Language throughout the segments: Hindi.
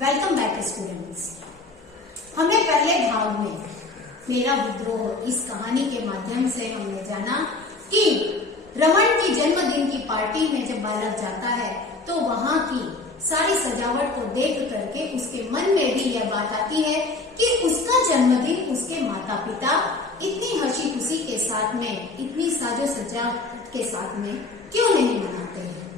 Welcome back students. हमने पहले भाग में मेरा विद्रोह इस कहानी के माध्यम से हमने जाना कि रमन की जन्मदिन की पार्टी में जब बालक जाता है तो वहां की सारी सजावट को देख करके उसके मन में भी यह बात आती है कि उसका जन्मदिन उसके माता पिता इतनी हंसी खुशी के साथ में, इतनी साजो सजावट के साथ में क्यों नहीं मनाते हैं।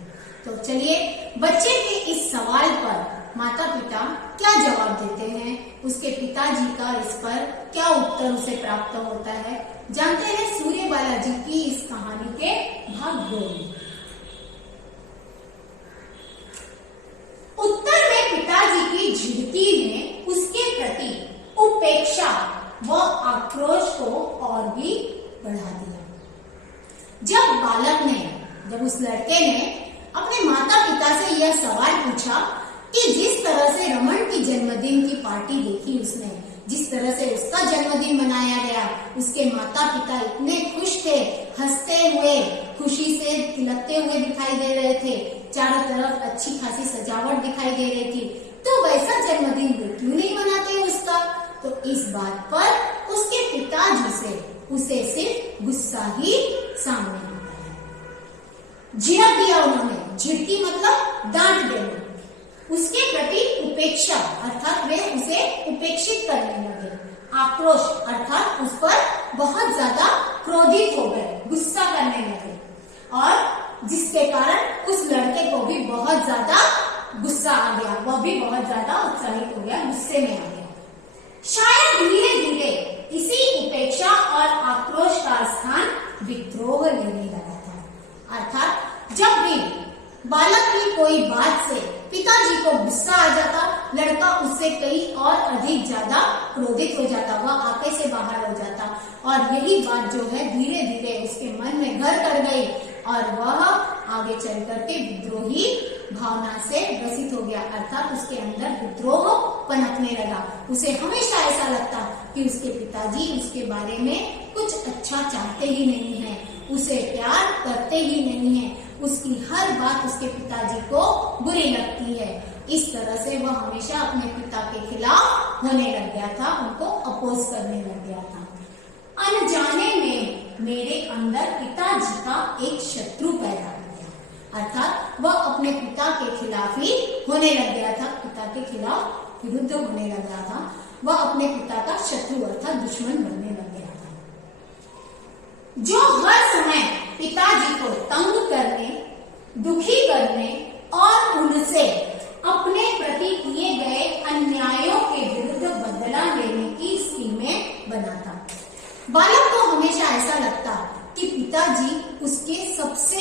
तो चलिए बच्चे के इस सवाल पर माता पिता क्या जवाब देते हैं, उसके पिताजी का इस पर क्या उत्तर उसे प्राप्त होता है, जानते हैं सूर्यबाला जी की इस कहानी के भाग 2 में। उत्तर में पिताजी की झिड़की ने उसके प्रति उपेक्षा व आक्रोश को और भी बढ़ा दिया। जब उस लड़के ने अपने माता पिता से यह सवाल पूछा कि जिस तरह से रमन की जन्मदिन की पार्टी देखी उसने, जिस तरह से उसका जन्मदिन मनाया गया, उसके माता पिता इतने खुश थे, हंसते हुए, खुशी से तिलकते हुए दिखाई दे रहे थे, चारों तरफ अच्छी खासी सजावट दिखाई दे रही थी, तो वैसा जन्मदिन क्यों नहीं मनाते उसका। तो इस बात पर उसके पिताजी से उसे सिर्फ गुस्सा ही सामने आता है। झिड़क दिया उन्होंने, झिड़की मतलब डांट देना, उसके प्रति उपेक्षा अर्थात वे उसे उपेक्षित करने लगे, आक्रोश अर्थात उस पर बहुत ज्यादा क्रोधित हो गए, गुस्सा करने लगे, और जिसके कारण उस लड़के को भी बहुत ज्यादा गुस्सा आ गया, वह भी बहुत ज्यादा उत्साहित हो गया, गुस्से में आ गया। शायद धीरे धीरे इसी उपेक्षा और आक्रोश का स्थान विद्रोह लेने लगा था। अर्थात जब भी बालक की कोई बात से पिताजी को गुस्सा आ जाता, लड़का उससे कहीं और अधिक ज्यादा क्रोधित हो जाता, वह आपे से बाहर हो जाता, और यही बात जो है धीरे धीरे उसके मन में घर कर गई और वह आगे चल करके विद्रोही भावना से ग्रसित हो गया। अर्थात उसके अंदर विद्रोह पनपने लगा। उसे हमेशा ऐसा लगता कि उसके पिताजी उसके बारे में कुछ अच्छा चाहते ही नहीं है, उसे प्यार करते ही नहीं है, उसकी हर बात उसके पिताजी को बुरी लगती है। इस तरह से वह हमेशा अपने पिता के खिलाफ होने लग गया था, उनको अपोज करने लग गया था। अनजाने में मेरे अंदर पिताजी का एक शत्रु पैदा हो गया, अर्थात वह अपने पिता के खिलाफ ही होने लग गया था, पिता के खिलाफ विरुद्ध होने लग गया था, वह अपने पिता का शत्रु अर्थात दुश्मन बनने लग गया था, जो हर समय पिताजी को तंग करने, दुखी करने और उनसे अपने प्रति किए गए अन्यायों के विरुद्ध बदला लेने की स्कीमें बनाता। बालक को हमेशा ऐसा लगता कि पिताजी उसके सबसे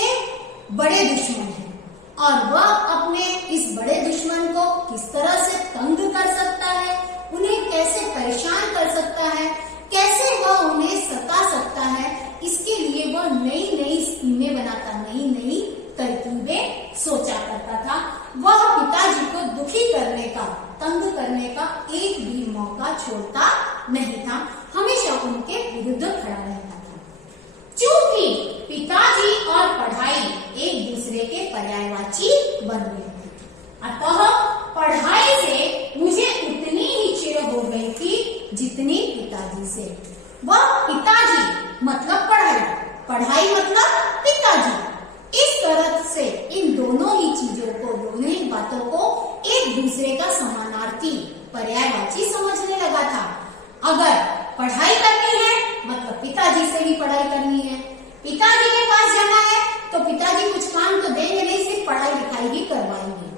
बड़े दुश्मन हैं और वह अपने इस बड़े दुश्मन को किस तरह से तंग कर सकता है, उन्हें कैसे परेशान कर सकता है, कैसे वह उन्हें सता सकता है, इसके लिए वह नई नई स्कीमें बनाता, नई नई तरकीबें सोचा करता था। वह पिताजी को दुखी करने का, तंग करने का एक भी मौका छोड़ता नहीं था, हमेशा उनके विरुद्ध खड़ा रहता था। चूंकि पिताजी और पढ़ाई एक दूसरे के पर्यायवाची बन गए थे, अतः पढ़ाई से मुझे उतनी ही चिढ़ हो गई थी जितनी पिताजी से। वह पिताजी मतलब पढ़ाई, पढ़ाई मतलब पिताजी, इस तरह से इन दोनों ही चीजों को, दोनों ही बातों को एक दूसरे का समानार्थी, पर्यायवाची समझने लगा था। अगर पढ़ाई करनी है मतलब पिताजी से भी पढ़ाई करनी है, पिताजी के पास जाना है तो पिताजी कुछ काम तो देंगे नहीं, सिर्फ पढ़ाई लिखाई ही करवाएंगे।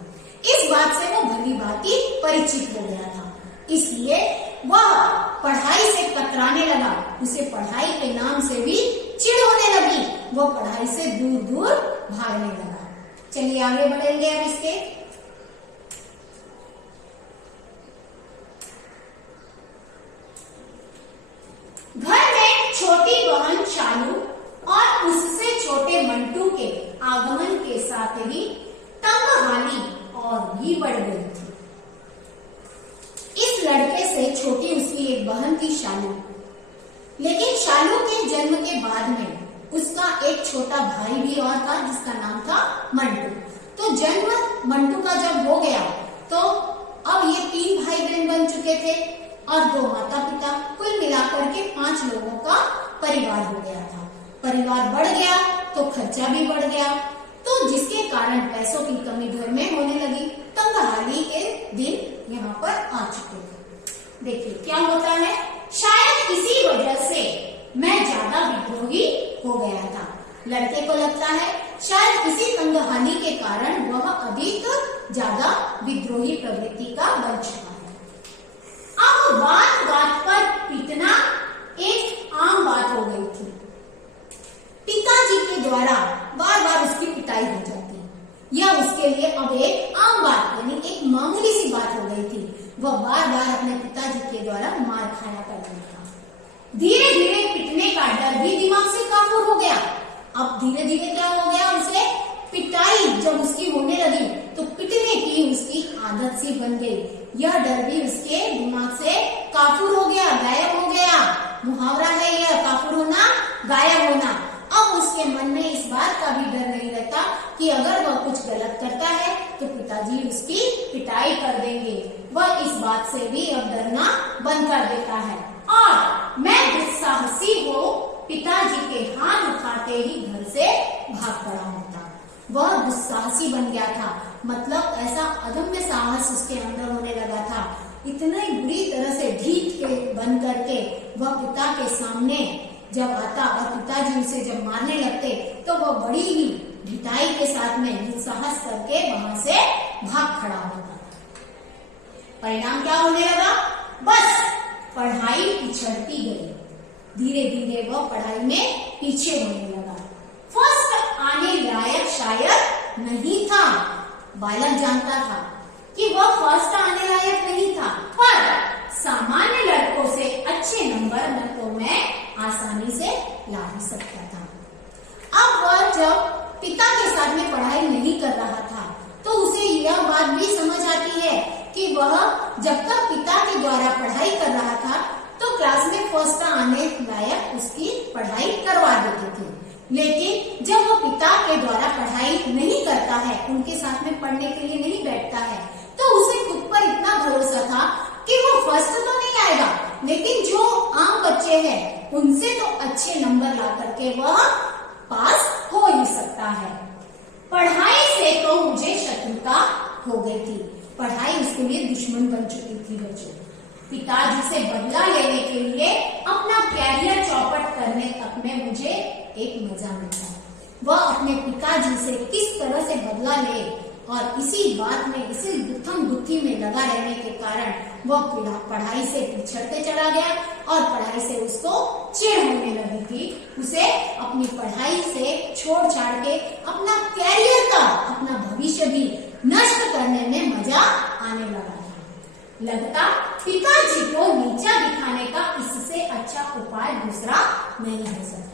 इस बात से वो भली भांति परिचित हो गया था, इसलिए वह पढ़ाई से कतराने लगा, उसे पढ़ाई के नाम से भी चिढ़ होने लगी, वो पढ़ाई से दूर दूर भागने लगा। चलिए आगे बढ़ेंगे अब इसके। घर में छोटी बहन शालू और उससे छोटे मंटू के आगमन के साथ ही तंगहाली और भी बढ़ गई थी। इस लड़के से छोटी उसकी एक बहन थी शालू, लेकिन शालू के जन्म के बाद में उसका एक छोटा भाई भी और था जिसका नाम था मंटू। तो जन्म मंटू का जब हो गया तो अब ये चुके थे और 2 माता पिता, कुल मिलाकर के 5 लोगों का परिवार हो गया था। परिवार बढ़ गया तो खर्चा भी बढ़ गया, तो जिसके कारण पैसों की कमी घर में होने लगी। तंगहाली के दिन यहाँ पर आ चुके थे। देखिए क्या होता है, शायद इसी वजह से मैं ज्यादा विद्रोही हो गया था। लड़के को लगता है शायद इसी तंगहाली के कारण वह अधिक ज्यादा विद्रोही प्रवृत्ति का बन चुका है। अब बात बात पर पीटना एक आम बात हो गई थी। पिताजी के द्वारा बार बार उसकी पिटाई हो जाती, यह उसके लिए अब एक आम बात यानी एक मामूली सी बात हो गई थी। वह बार बार अपने पिताजी के द्वारा मार खाया करता था। धीरे धीरे पिटने का डर भी दिमाग से काफूर हो गया। अब धीरे धीरे क्या हो गया, उसे पिटाई जब उसकी होने लगी तो पिटने की उसकी आदत सी बन गई। यह डर भी उसके दिमाग से काफूर हो गया, गायब हो गया। मुहावरा है यह, काफूर होना, गायब होना। अब उसके मन में इस बात का भी डर नहीं रहता कि अगर वह कुछ गलत करता है तो पिताजी उसकी पिटाई कर देंगे। वह इस बात से भी अब डरना बंद कर देता है और मैं दुस्साहसी हो पिताजी के हाथ उठाते ही घर से भाग पड़ा होता। वह दुस्साहसी बन गया था, मतलब ऐसा अदम्य साहस उसके अंदर होने लगा था। इतने बुरी तरह से ढीठ के बन करके वह पिता के सामने जब आता और पिताजी उसे जब मारने लगते तो वह बड़ी ही ढिठाई के साथ में दुस्साहस करके वहां से भाग खड़ा होता। परिणाम क्या होने लगा, बस पढ़ाई पिछड़ती गई। धीरे धीरे वह पढ़ाई में पीछे होने लगा। फर्स्ट आने लायक शायद नहीं था। बालक जानता था कि वह फर्स्ट आने लायक नहीं था, पर सामान्य लड़कों से अच्छे नंबर न तो मैं आसानी से ला ही सकता था। अब वह जब पिता के साथ में पढ़ाई नहीं कर रहा था तो उसे यह बात भी समझ आती है कि वह जब तक पिता के द्वारा पढ़ाई कर रहा था तो क्लास में फर्स्ट आने लायक उसकी पढ़ाई करवा देते थे। लेकिन जब वो पिता के द्वारा पढ़ाई नहीं करता है, उनके साथ में पढ़ने के लिए नहीं बैठता है, तो उसे खुद पर इतना भरोसा था कि वो फर्स्ट तो नहीं आएगा, लेकिन जो आम बच्चे हैं उनसे तो अच्छे नंबर ला करके वह पास हो ही सकता है। पढ़ाई से तो मुझे शत्रुता हो गई थी। पढ़ाई उसके लिए दुश्मन बन चुकी थी। बच्चों, पिताजी से बदला लेने के लिए अपना कैरियर चौपट करने तक में मुझे एक मजा मिलता। वह अपने पिताजी से किस तरह से बदला ले और इसी बात में, इसी गुत्थम गुत्थी में लगा रहने के कारण वह पढ़ाई से पिछड़ते चला गया और पढ़ाई से उसको चिढ़ होने लगी थी। उसे अपनी पढ़ाई से छोड़ छाड़ के अपना कैरियर का, अपना भविष्य भी नष्ट करने में मजा आने लगा था। लगता पिताजी को नीचा दिखाने का इससे अच्छा उपाय दूसरा नहीं हो सकता।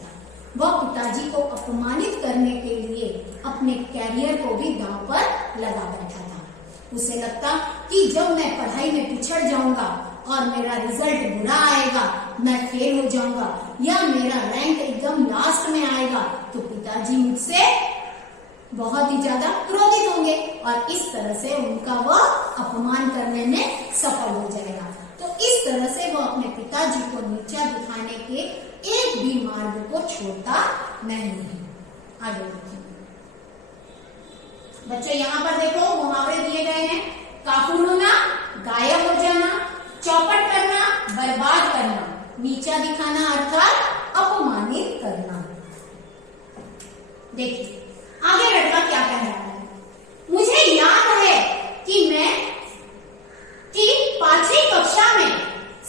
वह पिताजी को अपमानित करने के लिए अपने कैरियर को भी दांव पर लगा बैठा था। उसे लगता कि जब मैं पढ़ाई में पिछड़ जाऊंगा और मेरा रिजल्ट बुरा आएगा, मैं फेल हो जाऊंगा या मेरा रैंक एकदम लास्ट में आएगा, तो पिताजी मुझसे बहुत ही ज्यादा क्रोधित होंगे और इस तरह से उनका वह अपमान करने में सफल हो जाएगा। तो इस तरह से वह अपने पिताजी को नीचा दिखाने के एक भी मार्ग को छोड़ता नहीं है। आगे देखिए बच्चों, यहाँ पर देखो मुहावरे दिए गए हैं। काफूर होना, गायब हो जाना, चौपट करना, बर्बाद करना, नीचा दिखाना अर्थात अपमानित करना। देखिए आगे लड़का क्या कह रहा है। मुझे याद है कि मैं 5वीं कक्षा में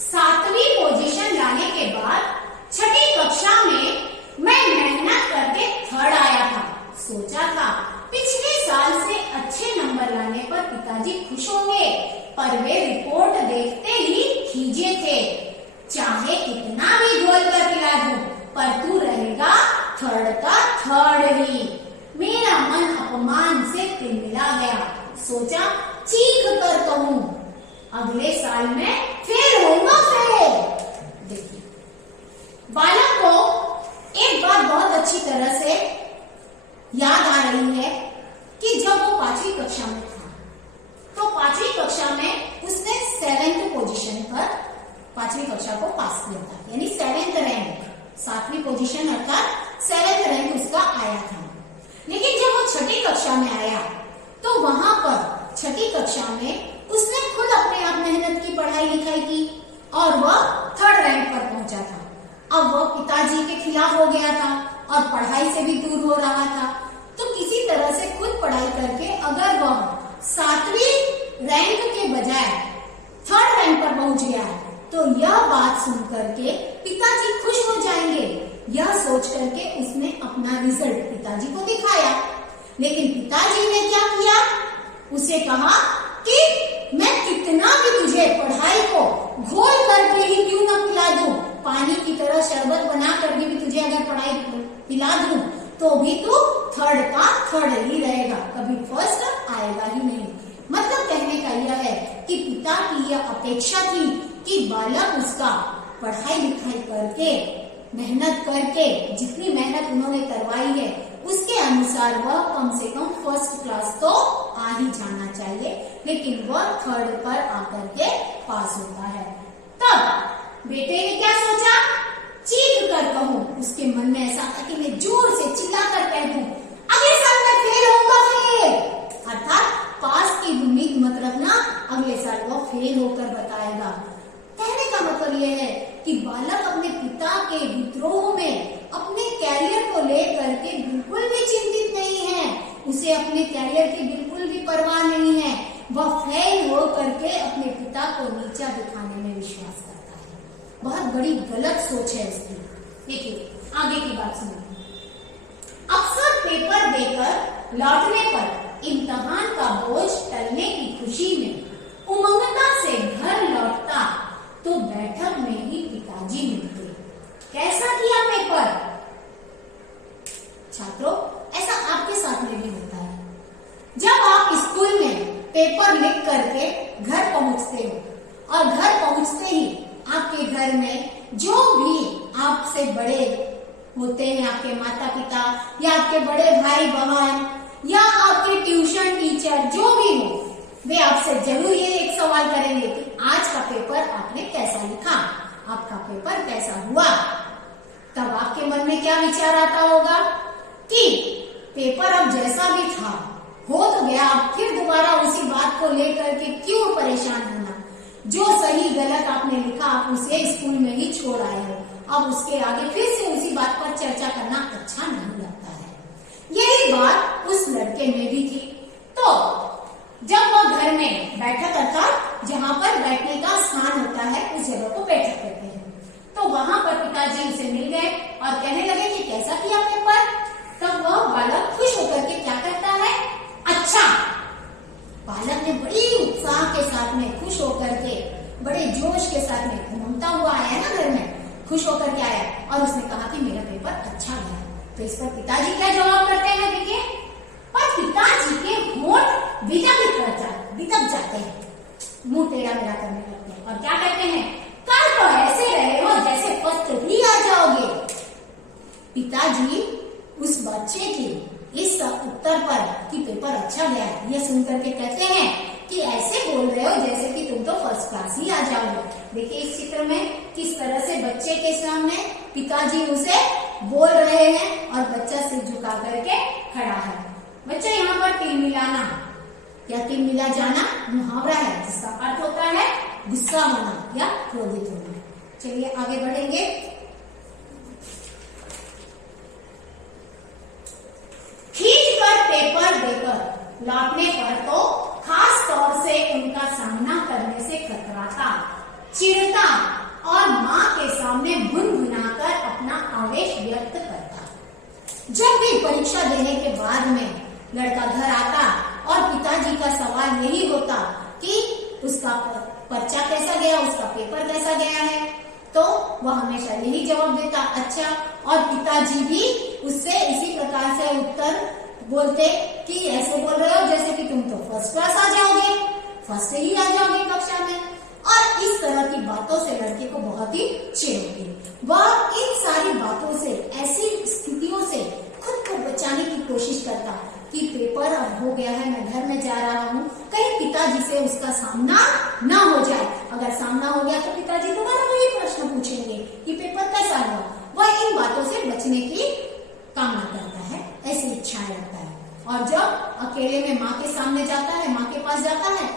7वीं पोजीशन लाने के बाद 6ठी कक्षा में मैं मेहनत करके 3rd आया था। सोचा था पिछले साल से अच्छे नंबर लाने पर पिताजी खुश होंगे, पर वे रिपोर्ट देखते ही खींचे थे। चाहे कितना भी घोल कर पिला दूं, पर तू रहेगा 3rd का 3rd ही। मेरा मन अपमान से तिलमिला गया। सोचा चीख कर कहूं, अगले साल में फेल होऊंगा फेल। देखिए बालक को एक बात बहुत अच्छी तरह से याद आ रही है कि जब वो 5वीं कक्षा में था तो 5वीं कक्षा में उसने 7th पोजीशन कक्षा को पास किया था, यानी 7th रैंक, 7वीं पोजीशन अर्थात 7th रैंक उसका आया था। लेकिन जब वो 6ठी कक्षा में आया तो वहां पर 6ठी कक्षा में उसने खुद अपने आप मेहनत की, पढ़ाई लिखाई की और वह 3rd रैंक पर पहुंचा था। अब वह पिताजी के खिलाफ हो गया था और पढ़ाई से भी दूर हो रहा था। तो किसी तरह से खुद पढ़ाई करके अगर वह 7वीं रैंक के बजाय 3rd रैंक पर पहुंच गया तो यह बात सुन करके पिताजी खुश हो जाएंगे, यह सोच करके उसने अपना रिजल्ट पिताजी को दिखाया। लेकिन पिताजी ने क्या किया, उसे कहा कि मैं कितना भी तुझे पढ़ाई को घोल करके ही क्यों न पिला दूं, पानी की तरह शरबत बना करके भी तुझे अगर पढ़ाई पिला दूं तो भी तू 3rd का 3rd ही रहेगा, कभी 1st आएगा ही नहीं। मतलब कहने का यह है कि पिता की यह अपेक्षा थी कि बालक उसका पढ़ाई लिखाई करके, मेहनत करके, जितनी मेहनत उन्होंने करवाई है उसके अनुसार वह कम से कम 1st क्लास तो आ ही जाना चाहिए, लेकिन वह 3rd पर आकर के पास होता है। तब बेटे ने क्या सोचा, चीख कर कहूं, उसके मन में ऐसा था कि मैं जोर से चिल्ला कर कह दूं, अगले साल मैं फेल होऊंगा फेल, अर्थात पास की उम्मीद मत रखना, अगले साल वो फेल होकर बताएगा। कहने का मतलब यह है कि बालक अपने पिता के विद्रोह में अपने कैरियर को लेकर के बिल्कुल भी चिंतित नहीं है, उसे अपने कैरियर की बिल्कुल भी परवाह नहीं है। वह फेल हो करके अपने पिता को नीचा दिखाने में विश्वास करता है। बहुत बड़ी गलत सोच है उसकी। देखिए आगे की बात सुनिए। अक्सर पेपर देकर लौटने पर इम्तिहान का बोझ टलने की खुशी में उमंगता से घर लौटता तो बैठक में ही पिताजी मिलते। कैसा किया पेपर? छात्रों, ऐसा आपके साथ में भी होता है। जब आप स्कूल में पेपर लिख करके घर पहुंचते हो और घर पहुंचते ही आपके घर में जो भी आपसे बड़े होते हैं, आपके माता पिता या आपके बड़े भाई बहन या आपके ट्यूशन टीचर जो भी हो, वे आपसे जरूर ये एक सवाल करेंगे कि आज का पेपर आपने कैसा लिखा, आपका पेपर कैसा हुआ। तब आपके मन में क्या विचार आता होगा कि पेपर अब जैसा भी था हो तो गया, अब फिर दोबारा उसी बात को लेकर के क्यों परेशान होना। जो सही गलत आपने लिखा आप उसे स्कूल में ही छोड़ आए हो, अब उसके आगे फिर से उसी बात पर चर्चा करना अच्छा नहीं लगता है। यही बात उस लड़के में भी थी। तो जब वह घर में बैठक अर्थात जहाँ पर बैठने का स्थान होता है उस जगह को बैठक कहते हैं, तो वहां पर पिताजी उसे मिल गए और कहने लगे कि कैसा किया पेपर। तब वह बालक खुश होकर के क्या कहता है, अच्छा। बालक ने बड़ी उत्साह के साथ में, खुश होकर के, बड़े जोश के साथ में, घूमता हुआ आया ना घर में, खुश होकर के आया और उसने कहा कि मेरा पेपर अच्छा गया। तो इस पर पिताजी क्या जवाब करते हैं, देखिए। पर पिताजी के होंठ बिदक जाते हैं, मुंह टेढ़ा मेढ़ा करने लगते हैं और क्या कहते हैं, कल तो ऐसे रहे हो जैसे फर्स्ट ही आ जाओगे। पिताजी उस बच्चे के इस उत्तर पर कि पेपर अच्छा गया यह सुनकर के कहते हैं कि ऐसे बोल रहे हो जैसे कि तुम तो 1st क्लास ही आ जाओगे। देखिए इस चित्र में किस तरह से बच्चे के सामने पिताजी उसे बोल रहे हैं और बच्चा सिर झुका करके खड़ा है। बच्चा यहाँ पर तिलमिलाना या तिलमिला जाना मुहावरा है जिसका अर्थ होता है गुस्सा होना या क्रोधित होना। चलिए आगे बढ़ेंगे। खींचकर पेपर देकर लौटने पर तो खास तौर से उनका सामना करने से कतराता, चिढ़ता और माँ के सामने भुनभुनाकर अपना आवेश व्यक्त करता। जब भी परीक्षा देने के बाद में लड़का घर आता और पिताजी का सवाल यही होता कि उसका पर्चा कैसा गया, उसका पेपर कैसा गया है, तो वह हमेशा यही जवाब देता, अच्छा। और पिताजी भी उससे इसी प्रकार से उत्तर बोलते कि ऐसे बोल रहे हो जैसे कि तुम तो 1st क्लास आ जाओगे, 1st ही आ जाओगे कक्षा में। और इस तरह की बातों से लड़के को बहुत ही चिढ़ होती। वह इन सारी बातों से, ऐसी स्थितियों से खुद को बचाने की कोशिश करता कि पेपर अब हो गया है, मैं घर में जा रहा हूँ, कहीं पिताजी से उसका सामना ना हो जाए। अगर सामना हो गया तो पिताजी दोबारा वही प्रश्न पूछेंगे कि पेपर कैसा हुआ। वह इन बातों से बचने की कामना करता है, ऐसी इच्छाएं रखता है। और जब अकेले में माँ के सामने जाता है, माँ के पास जाता है,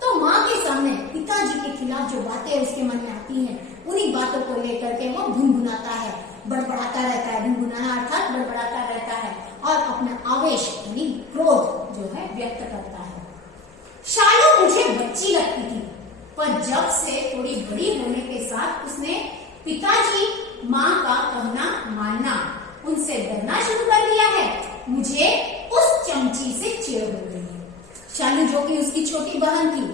तो माँ के सामने पिताजी के खिलाफ जो बातें उसके मन में आती हैं, उन्हीं बातों को लेकर के वो भुनभुनाता है, बड़बड़ाता रहता है। भुनभुनाना अर्थात बड़बड़ाता रहता है और अपना आवेश यानी क्रोध जो है व्यक्त करता है। शालू मुझे बच्ची लगती थी, पर जब से थोड़ी बड़ी होने के साथ उसने पिताजी माँ का कहना मानना, उनसे डरना शुरू कर दिया है। मुझे उस चमची से चिढ़ हो गई है। शालू जो कि उसकी छोटी बहन थी,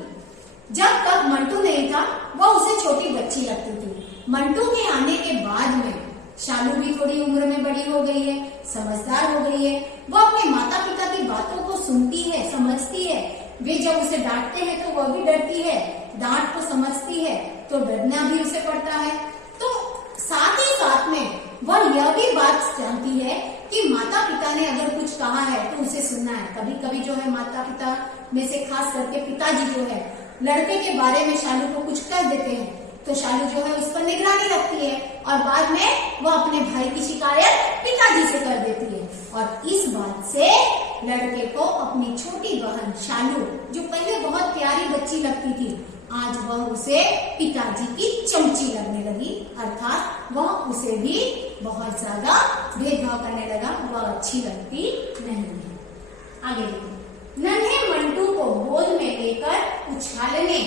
जब तक मंटू नहीं था वह उसे छोटी बच्ची लगती थी। मंटू के आने के बाद में शालू भी थोड़ी उम्र में बड़ी हो गई है, समझदार हो गई है। वह अपने माता पिता की बातों को सुनती है, समझती है। वे जब उसे डांटते हैं तो वह भी डरती है, डांट को समझती है तो डरना भी उसे पड़ता है। तो साथ ही साथ में वह यह भी बात जानती है कि माता पिता ने अगर कुछ कहा है तो उसे सुनना है। कभी कभी जो है माता पिता में से खास करके पिताजी जो है लड़के के बारे में शालू को कुछ कह देते हैं, तो शालू जो है उस पर निगरानी रखती है और बाद में वह अपने भाई की शिकायत पिताजी से कर देती है। और इस बात से लड़के को अपनी छोटी बहन शालू, जो पहले बहुत प्यारी बच्ची लगती थी, आज वह उसे पिताजी की चमची लगने लगी, अर्थात वह उसे भी बहुत ज्यादा भेदभाव करने लगा, वह अच्छी लगती नहीं है। आगे देखिए, नन्हे मंटू को गोद में लेकर उछालने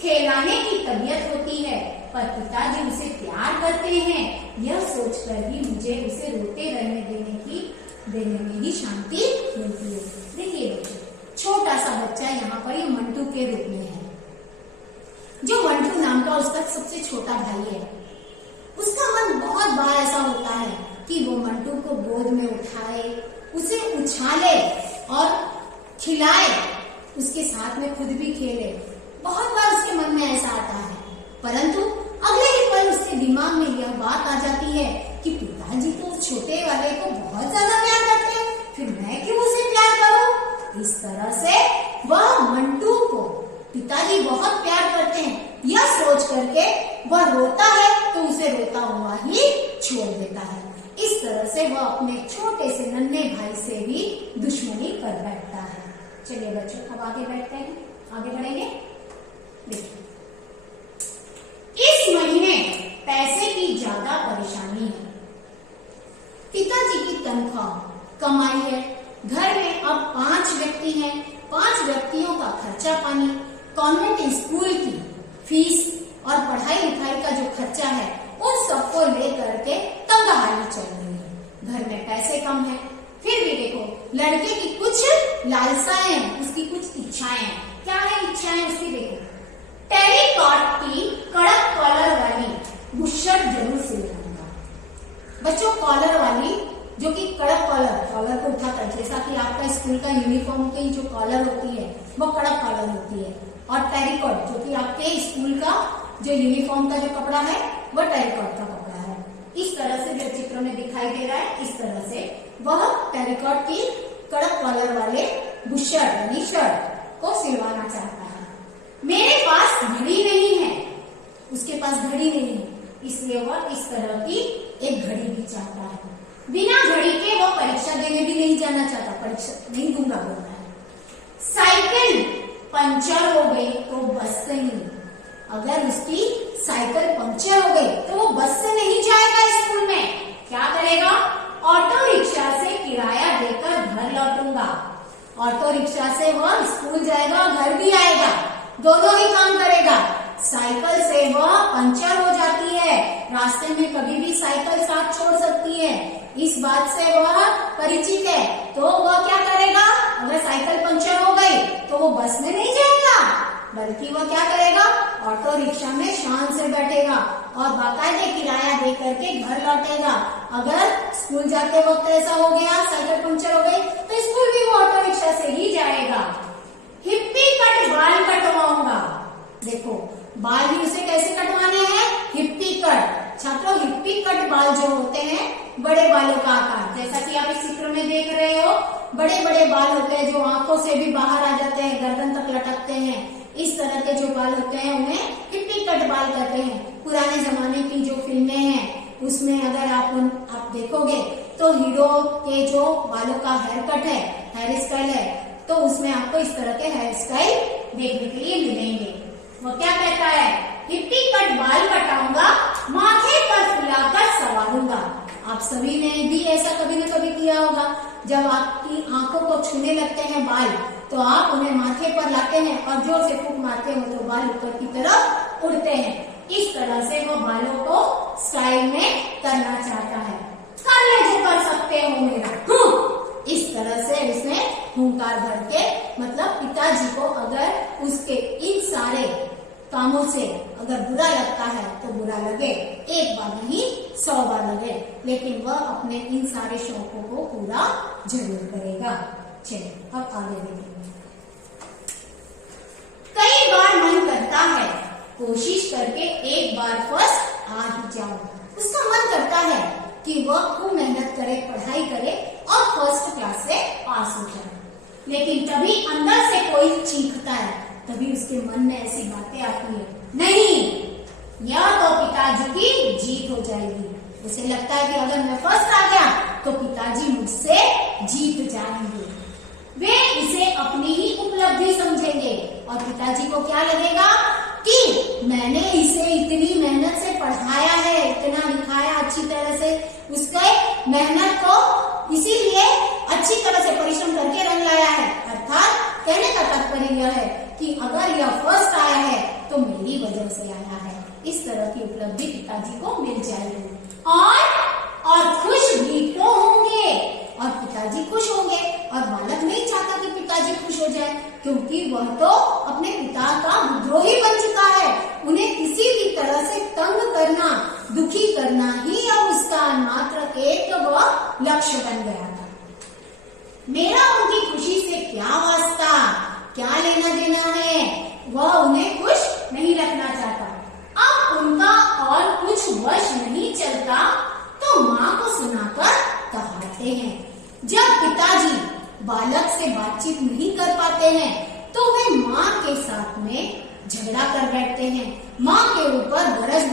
खेलाने की तबीयत होती है, पर पिताजी उसे प्यार करते हैं, यह सोचकर ही मुझे उसे रोते रहने देने में ही शांति मिलती है। देखिए बच्चों, छोटा सा बच्चा यहाँ पर ये मंटू के रूप में है। जो मंटू नाम का उसका सबसे छोटा भाई है, उसका मन बहुत बार ऐसा होता है कि वो मंटू को गोद में उठाए, उसे उछाले और खिलाए, उसके साथ में खुद भी खेले। बहुत बार उसके मन में ऐसा आता है, परंतु अगले ही पल उसके दिमाग में यह बात आ जाती है कि पिताजी तो उस छोटे वाले को बहुत ज्यादा प्यार करते हैं, फिर मैं क्यों उसे प्यार करूं। इस तरह से वह मंटू को पिताजी बहुत प्यार करते हैं, यह सोच करके वह रोता है तो उसे रोता हुआ ही छोड़ देता है। इस तरह से वह अपने छोटे से नन्हे भाई से भी दुश्मनी कर बैठता है। चलिए बच्चों, अब आगे बैठते हैं, आगे बढ़ेंगे। देखिए, इस महीने पैसे की ज्यादा परेशानी है। पिताजी की तनख्वाह कमाई है, घर में अब 5 व्यक्ति हैं, 5 व्यक्तियों का खर्चा पानी, कॉन्वेंट स्कूल की फीस और पढ़ाई लिखाई का जो खर्चा है, उन सबको लेकर के तंगहाली चल रही है। घर में पैसे कम है, फिर भी देखो लड़के की कुछ लालसाएं हैं, उसकी कुछ इच्छाएं हैं। क्या है इच्छाएं उसकी? देखो, टेरिकॉट की कड़क कॉलर वाली बुशर्ट जरूर सिलवाऊंगा। बच्चों, कॉलर वाली जो कि कड़क कॉलर को उठाकर, जैसा कि आपका स्कूल का यूनिफॉर्म की जो कॉलर होती है वो कड़क कॉलर होती है, और टेरिकॉट जो कि आपके स्कूल का जो यूनिफॉर्म का जो कपड़ा है वो टेरिकॉट का कपड़ा है। इस तरह से जो चित्र में दिखाई दे रहा है, इस तरह से वह टेरिकॉट की कड़क कॉलर वाले बुशर्ट यानी शर्ट को सिलवाना चाहता है। मेरे पास घड़ी नहीं है, उसके पास घड़ी नहीं है, इसलिए वह इस तरह की एक घड़ी भी चाहता है। बिना घड़ी के वह परीक्षा देने भी नहीं जाना चाहता, परीक्षा नहीं दूंगा बोलता है। साइकिल पंचर हो गई तो बस से नहीं, अगर उसकी साइकिल पंचर हो गई तो वो बस से नहीं जाएगा स्कूल में, क्या करेगा? ऑटो रिक्शा से किराया देकर घर लौटूंगा। ऑटो रिक्शा से वह स्कूल जाएगा और घर भी आएगा, दोनों ही काम करेगा। साइकिल से वह पंचर हो जाती है, रास्ते में कभी भी साइकिल साथ छोड़ सकती है, इस बात से वह परिचित है। तो वह क्या करेगा? अगर साइकिल पंचर हो गई तो वो बस में नहीं जाएगा, बल्कि वह क्या करेगा? ऑटो रिक्शा में शान से बैठेगा और बाकायदे किराया दे करके घर लौटेगा। अगर स्कूल जाते वक्त ऐसा हो गया, साइकिल पंचर हो गई, तो स्कूल भी वो ऑटो रिक्शा से ही जाएगा। हिप्पी कट बाल कटवाऊंगा। देखो, बाल भी उसे कैसे कटवाने हैं? Hippie cut. छात्रों, हिप्पी कट बाल जो होते हैं, बड़े बालों का आकार, जैसा कि आप इस चित्र में देख रहे हो, बड़े बड़े बाल होते हैं जो आंखों से भी बाहर आ जाते हैं, गर्दन तक लटकते हैं, इस तरह के जो बाल होते हैं उन्हें हिप्पी कट बाल कहते हैं। पुराने जमाने की जो फिल्में हैं उसमें अगर आप देखोगे तो हीरो के जो बालों का हेयर कट है, हेयर स्टाइल है, तो उसमें आपको इस तरह के हेयर स्टाइल देखने के लिए मिलेंगे। वो क्या कहता है, हिप्पी कट बाल कटाऊंगा, माथे पर फुलाकर संवारूंगा। आप सभी ने भी ऐसा कभी न कभी किया होगा, जब आपकी आंखों को छूने लगते हैं बाल तो आप उन्हें माथे पर लाते हैं और जोर से फूंक मारते हो तो बाल ऊपर की तरफ उड़ते हैं। इस तरह से वो बालों को स्टाइल में करना चाहता है। कर ले जो कर सकते हो मेरा, इस तरह से उसने हुंकार भर के, मतलब पिताजी को अगर उसके इन सारे कामों से अगर बुरा लगता है तो बुरा लगे, एक बार नहीं 100 बार लगे, लेकिन वह अपने इन सारे शौकों को पूरा जरूर करेगा। चलिए अब आगे देखेंगे। कई बार मन करता है कोशिश करके एक बार फर्स्ट आ ही जाओ। उसका मन करता है कि वह खूब मेहनत करे, पढ़ाई करे और फर्स्ट क्लास से पास हो जाए, लेकिन तभी अंदर से कोई चीखता है, तभी उसके मन में ऐसी बातें आती है, नहीं यह तो पिताजी की जीत हो जाएगी। उसे लगता है कि अगर मैं फर्स्ट आ गया तो पिताजी मुझसे जीत जाएंगे, वे इसे अपनी ही उपलब्धि समझेंगे और पिताजी को क्या लगेगा कि मैंने इसे इतनी मेहनत से पढ़ाया है, इतना लिखाया अच्छी तरह से, उसके मेहनत को इसीलिए अच्छी तरह से परिश्रम करके रंग लाया है। अर्थात कहने का तात्पर्य यह है कि अगर यह फर्स्ट आया है तो मेरी वजह से आया है। इस तरह की उपलब्धि पिताजी को मिल जाएगी और खुश भी तो होंगे, और पिताजी खुश होंगे। और बालक नहीं चाहता कि पिताजी खुश हो जाए, क्योंकि वह तो अपने पिता का विद्रोही बन चुका है। उन्हें किसी भी तरह से तंग करना, दुखी करना ही अब उसका मात्र एक वह लक्ष्य बन गया था। मेरा उनकी खुशी से क्या वास्ता, क्या लेना देना है, वह उन्हें खुश नहीं रखना चाहता। अब उनका और कुछ वश नहीं चलता तो माँ को सुनाकर कहाते हैं। जब पिताजी बालक से बातचीत नहीं कर पाते हैं तो वे माँ के साथ में झगड़ा कर बैठते हैं, माँ के ऊपर बरस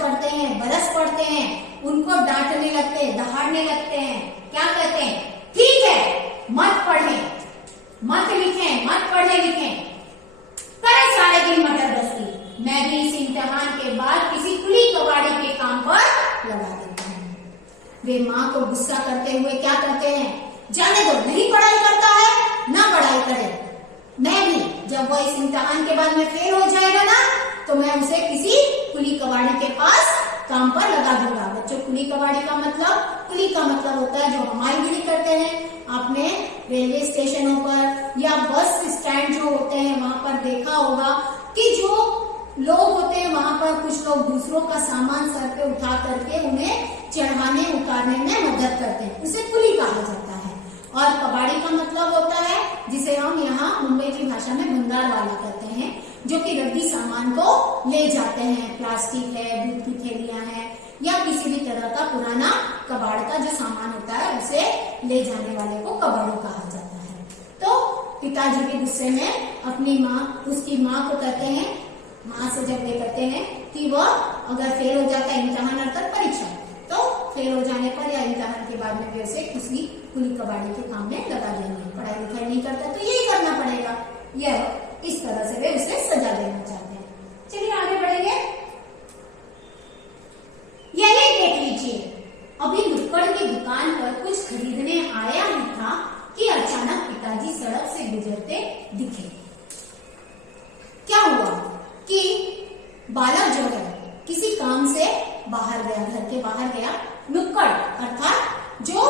पड़ते हैं, उनको डांटने लगते हैं, दहाड़ने लगते हैं। क्या कहते हैं, ठीक है मत पढ़े, मत लिखे, मत पढ़े लिखे, करे सारे दिन मटर गश्ती, मैं भी इस इम्तिहान के बाद किसी कुली कबाड़ी के काम पर लगा देता हूँ। वे माँ को गुस्सा करते हुए क्या करते हैं, जाने दो, नहीं पढ़ाई करता है ना पढ़ाई करे, मैं भी जब वो इस इम्तिहान के बाद में फेल हो जाएगा ना तो मैं उसे किसी कुली कबाड़ी के पास काम पर लगा दूंगा। बच्चों, कुली कबाड़ी का मतलब, कुली का मतलब होता है जो हमालगिरी करते हैं। आपने रेलवे स्टेशनों पर या बस स्टैंड जो होते हैं वहां पर देखा होगा कि जो लोग होते हैं वहां पर कुछ लोग दूसरों का सामान सर पे उठा करके उन्हें चढ़ाने उतारने में मदद करते हैं, उसे कुली कहा जाता है। और कबाड़ी का मतलब होता है जिसे हम यहाँ मुंबई की भाषा में भंगार वाला कहते हैं, जो कि रद्दी सामान को ले जाते हैं। प्लास्टिक है, दूध की थैलियां हैं या किसी भी तरह का पुराना कबाड़ का जो सामान होता है उसे ले जाने वाले को कबाड़ू कहा जाता है। तो पिताजी भी गुस्से में अपनी माँ, उसकी माँ को कहते हैं, माँ से जब ये कहते हैं कि वह अगर फेल हो जाता है इम्तिहान अर्थात परीक्षा, तो फेल हो जाने पर या इम्तिहान के बाद में भी उसे किसी कुली कबाड़ी के काम में लगा देंगे। पढ़ाई लिखाई नहीं करता तो यही करना पड़ेगा। यह इस तरह से वे उसे सजा देना चाहते हैं। चलिए आगे बढ़ेंगे। यही देख लीजिए, अभी नुक्कड़ की दुकान पर कुछ खरीदने आया ही था कि अचानक पिताजी सड़क से गुजरते दिखे। क्या हुआ कि बालक जो है किसी काम से बाहर गया, घर के बाहर गया। नुक्कड़ अर्थात जो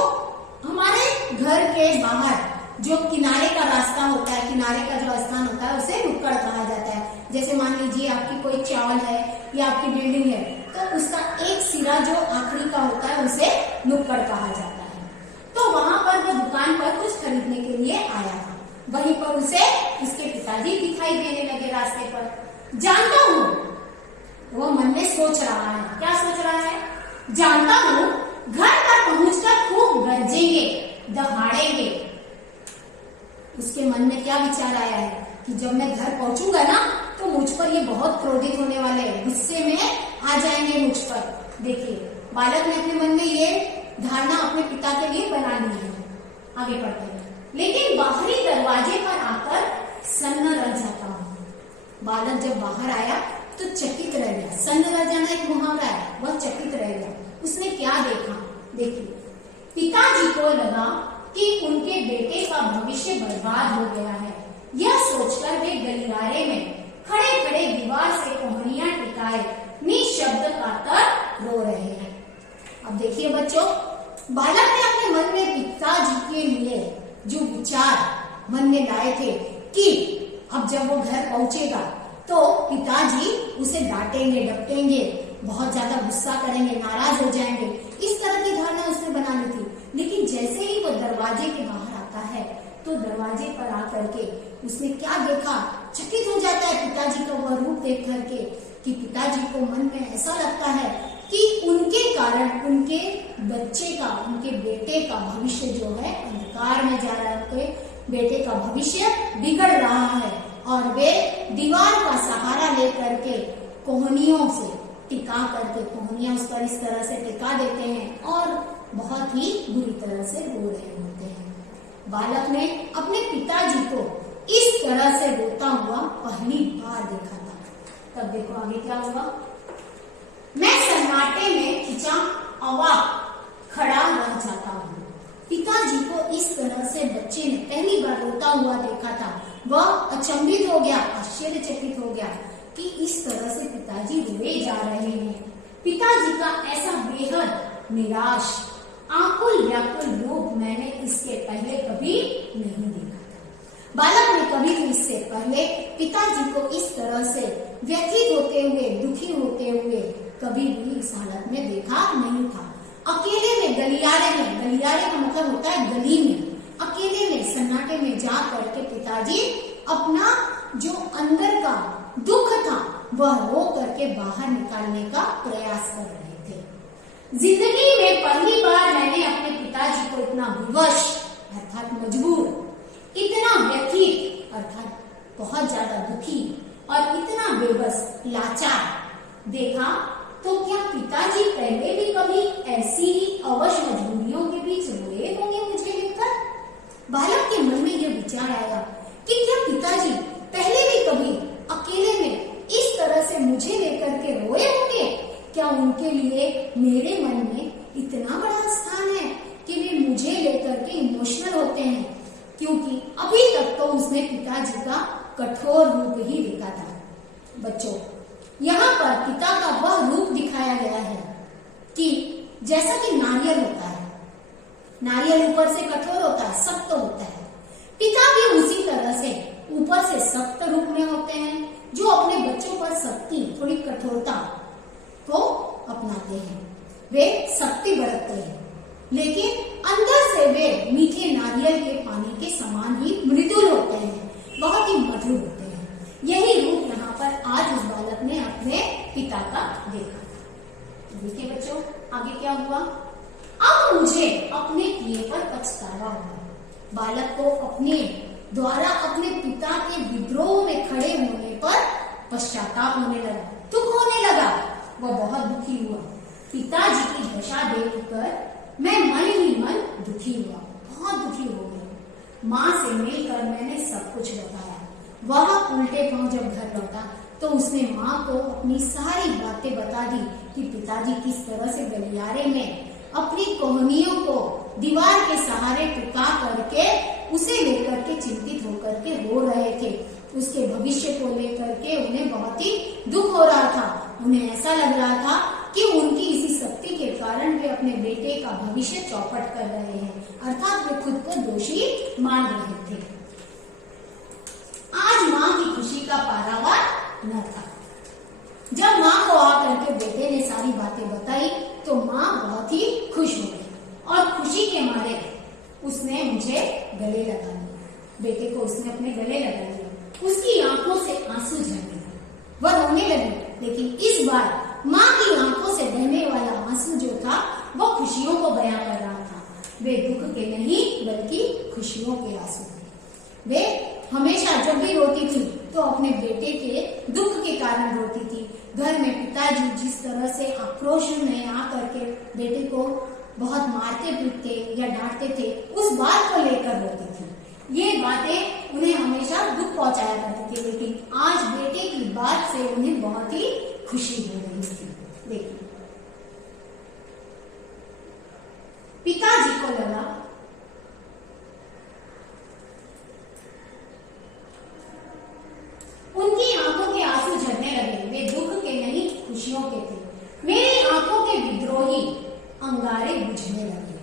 हमारे घर के बाहर जो किनारे का रास्ता होता है, किनारे का जो स्थान होता है उसे नुक्कड़ कहा जाता है। जैसे मान लीजिए आपकी कोई चावल है या आपकी बिल्डिंग है तो उसका एक सिरा जो आखिरी का होता है उसे नुक्कड़ कहा जाता है। तो वहां पर वो दुकान पर कुछ खरीदने के लिए आया था। वहीं पर उसे उसके पिताजी दिखाई देने लगे रास्ते पर। जानता हूँ, वो मन में सोच रहा है। क्या सोच रहा है? जानता हूँ घर पर पहुंचकर खूब गरजेंगे, दहाड़ेंगे, उसके मन में क्या विचार आया है कि जब मैं घर पहुंचूंगा ना तो मुझ पर ये बहुत क्रोधित होने वाले हैं, गुस्से में आ जाएंगे मुझ पर। देखिए, बालक ने अपने मन में ये धारणा अपने पिता के लिए बना ली है। आगे पढ़ते हैं। लेकिन बाहरी दरवाजे पर आकर सन्न रह जाता हूँ। बालक जब बाहर आया तो चकित रह गया। सन्न रह जाना एक मुहावरा है, वह चकित रह गया। उसने क्या देखा? देखिए, पिताजी को लगा कि उनके बेटे का भविष्य बर्बाद हो गया है। यह सोचकर वे गलियारे में खड़े खड़े दीवार से कोहनियां टिकाए निशब्द कातर रो रहे हैं। अब देखिए बच्चों, बालक ने अपने मन में पिताजी के लिए जो विचार मन में लाए थे कि अब जब वो घर पहुंचेगा तो पिताजी उसे डांटेंगे, डपटेंगे, बहुत ज्यादा गुस्सा करेंगे, नाराज हो जाएंगे, इस तरह की धारणा उसने बना ली थी। लेकिन जैसे ही वो दरवाजे के बाहर आता है तो दरवाजे पर आकर के उसने क्या देखा? चकित हो जाता है पिताजी का वह रूप देख करके कि पिताजी को मन में ऐसा लगता है कि उनके कारण उनके बच्चे का, उनके बेटे का भविष्य जो है अंधकार में जा रहा है, उनके बेटे का भविष्य बिगड़ रहा है और वे दीवार का सहारा लेकर के कोहनियों से टिका करके, कोहनियां उस पर इस तरह से टिका देते हैं और बहुत ही बुरी तरह से रो रहे होते हैं। बालक ने अपने पिताजी को इस तरह से रोता हुआ पहली बार देखा था। तब देखो आगे क्या हुआ। मैं सन्नाटे में खिंचा अवाक खड़ा रह जाता हूँ। पिताजी को इस तरह से बच्चे ने पहली बार रोता हुआ देखा था। वह अचंभित हो गया, आश्चर्यचकित हो गया कि इस तरह से पिताजी रोए जा रहे हैं। पिताजी का ऐसा बेहद निराश, आकुल व्याकुल रूप मैंने इसके पहले कभी नहीं देखा था। बालक ने कभी भी इससे पहले पिताजी को इस तरह से व्यथित होते हुए, दुखी होते हुए कभी भी इस हालत में देखा नहीं था। अकेले में गलियारे में, गलियारे का मतलब होता है गली में, अकेले में सन्नाटे में जा करके पिताजी अपना जो अंदर का दुख था वह रो करके बाहर निकालने का प्रयास कर रहे थे। जिंदगी में पहली बार मैंने अपने पिताजी को इतना विवश अर्थात मजबूर, इतना व्यथित अर्थात बहुत ज्यादा दुखी और इतना बेबस, लाचार देखा। तो क्या पिताजी पहले भी कभी ऐसी ही अवश्य मजबूरियों के बीच रोए होंगे मुझे देखकर? बालक के मन में यह विचार आया कि क्या पिताजी पहले भी कभी अकेले में इस तरह से मुझे लेकर के रोए होंगे? क्या उनके लिए मेरे मन में इतना बड़ा स्थान है कि वे मुझे लेकर के इमोशनल होते हैं? क्योंकि अभी तक तो उसने पिताजी का कठोर रूप ही देखा था। बच्चों, यहाँ पर पिता का वह रूप दिखाया गया है कि जैसा कि नारियल होता है, नारियल ऊपर से कठोर होता है, सख्त होता है, पिता भी उसी तरह से ऊपर से सख्त रूप में होते हैं, जो अपने बच्चों पर सख्ती, थोड़ी कठोरता को अपनाते हैं। वे सख्ती बरतते हैं, लेकिन अंदर से वे मीठे नारियल के पानी के समान ही मृदुल होते हैं, बहुत ही मधुर होते हैं। यही रूप यहाँ पर आज उस बालक ने अपने पिता का देखा। देखिए बच्चों, आगे क्या हुआ। अब मुझे अपने किए पर पछतावा हुआ। बालक को अपने द्वारा अपने पिता के विद्रोह में खड़े होने पर पश्चाताप होने लगा, दुख होने लगा। वह बहुत दुखी हुआ। पिताजी की दशा देखकर मैं मन ही मन दुखी हुआ, बहुत दुखी हो गया। माँ से मिलकर मैंने सब कुछ बताया। वह उल्टे पांव जब घर लौटा तो उसने माँ को अपनी सारी बातें बता दी कि पिताजी किस तरह से गलियारे में अपनी कोहनियों को दीवार के सहारे टिका करके उसे लेकर के चिंतित होकर के रो रहे थे। उसके भविष्य को लेकर के उन्हें बहुत ही दुख हो रहा था। उन्हें ऐसा लग रहा था कि उनकी इसी शक्ति के कारण वे अपने बेटे का भविष्य चौपट कर रहे हैं, अर्थात वे खुद को दोषी मान रहे थे। आज माँ की खुशी का पारावार न था। जब माँ को आकर के बेटे ने सारी बातें बताई तो माँ बहुत ही खुश हो गई और खुशी के मारे उसने मुझे गले लगा लिया। बेटे को उसने अपने गले लगा लिया। उसकी आंखों से आंसू झरने लगे, वह रोने लगी। लेकिन इस बार माँ की आंखों से बहने वाला आंसू जो था वह खुशियों को बयां कर रहा था। वे दुख के नहीं बल्कि खुशियों के आंसू थे। वे हमेशा जब भी रोती थी तो अपने बेटे के दुख के कारण रोती थी। घर में पिताजी जिस तरह से आक्रोश में आकर के बेटे को बहुत मारते पीटते या डांटते थे, उस बात को लेकर रोती थी। ये बातें उन्हें हमेशा दुख पहुंचाया करती थी, लेकिन आज बेटे की बात से उन्हें बहुत ही खुशी हो रही थी। देखिए, पिताजी को लगा उनकी आंखों के आंसू झरने लगे। वे दुख के नहीं, खुशियों के थे। मेरी आंखों के विद्रोही अंगारे बुझने लगे,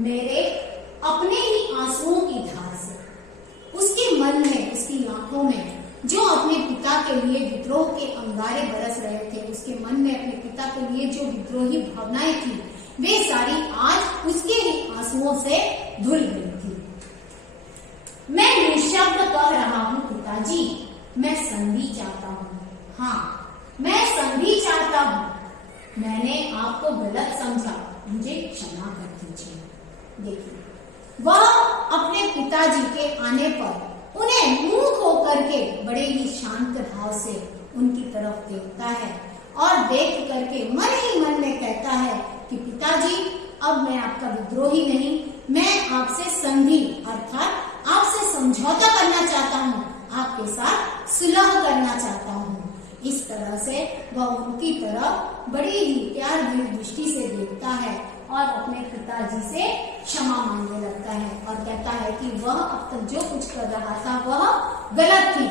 मेरे अपने ही आंसुओं की धार से। उसके मन में, उसकी आंखों में जो अपने पिता के लिए विद्रोह के अंगारे बरस रहे थे, उसके मन में अपने पिता के लिए जो विद्रोही भावनाएं थी, वे सारी आज उसके ही आंसुओं से धुल गई थी। मैं निःशब्द कह रहा हूं, पिताजी, मैं संधि चाहता हूं। हाँ, मैं संधि चाहता हूं। मैंने आपको गलत समझा, मुझे क्षमा कर दीजिए। देखिए, वह अपने पिताजी के आने पर उन्हें मुंह खो करके बड़े ही शांत भाव से उनकी तरफ देखता है और देख करके मन ही मन में कहता है कि पिताजी, अब मैं आपका विद्रोही नहीं, मैं आपसे संधि अर्थात आपसे समझौता करना चाहता हूँ, आपके साथ सुलह करना चाहता हूँ। इस तरह से वह उनकी तरफ बड़ी ही प्यार भरी दृष्टि से देखता है और अपने पिताजी से क्षमा मांगने लगता है और कहता है कि वह अब तक जो कुछ कर रहा था वह गलत थी,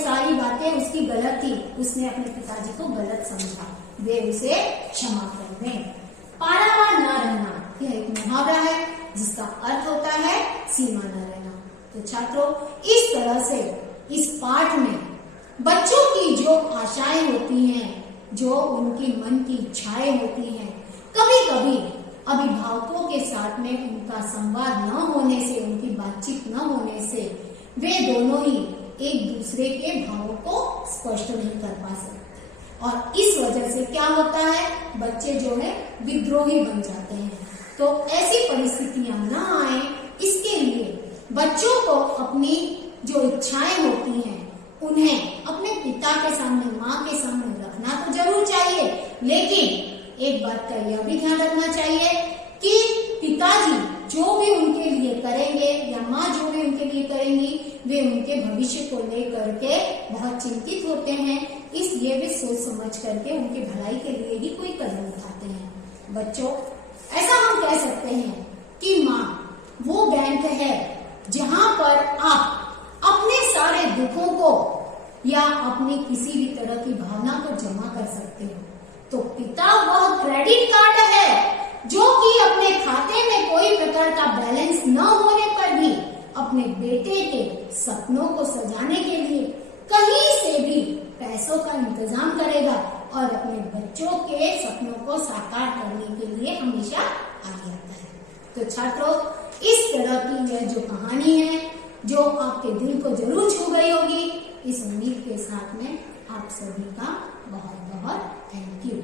सारी बातें उसकी गलत थी, उसने अपने पिताजी को गलत समझा, वे उसे क्षमा कर दें। पारावार न रहना, यह एक मुहावरा है जिसका अर्थ होता है सीमा न रहना। तो छात्रों, इस तरह से इस पाठ में बच्चों की जो आशाएं होती हैं, जो उनकी मन की इच्छाएं होती हैं, कभी कभी अभिभावकों के साथ में उनका संवाद न होने से, उनकी बातचीत न होने से वे दोनों ही एक दूसरे के भावों को स्पष्ट नहीं कर पा सकते और इस वजह से क्या होता है, बच्चे जो है विद्रोही बन जाते हैं। तो ऐसी परिस्थितियां न आए, इसके लिए बच्चों को अपनी जो इच्छाएं होती हैं उन्हें अपने पिता के सामने, माँ के सामने रखना तो जरूर चाहिए, लेकिन एक बात का यह भी ध्यान रखना चाहिए कि पिताजी जो भी उनके लिए करेंगे या माँ जो भी उनके लिए करेंगी, वे उनके भविष्य को लेकर के बहुत चिंतित होते हैं, इसलिए वे सोच समझ करके उनके भलाई के लिए ही कोई कदम उठाते हैं। बच्चों, ऐसा हम कह सकते हैं कि माँ वो बैंक है जहाँ पर आप अपने सारे दुखों को या अपनी किसी भी तरह की भावना को जमा कर सकते हो। तो पिता वह क्रेडिट कार्ड है जो कि अपने खाते में कोई प्रकार का बैलेंस न होने पर भी अपने बेटे के सपनों को सजाने के लिए कहीं से भी पैसों का इंतजाम करेगा और अपने बच्चों के सपनों को साकार करने के लिए हमेशा आगे आता है। तो छात्रों, इस तरह की यह जो कहानी है जो आपके दिल को जरूर छू गई होगी, इस उम्मीद के साथ में आप सभी का बहुत बहुत थैंक यू।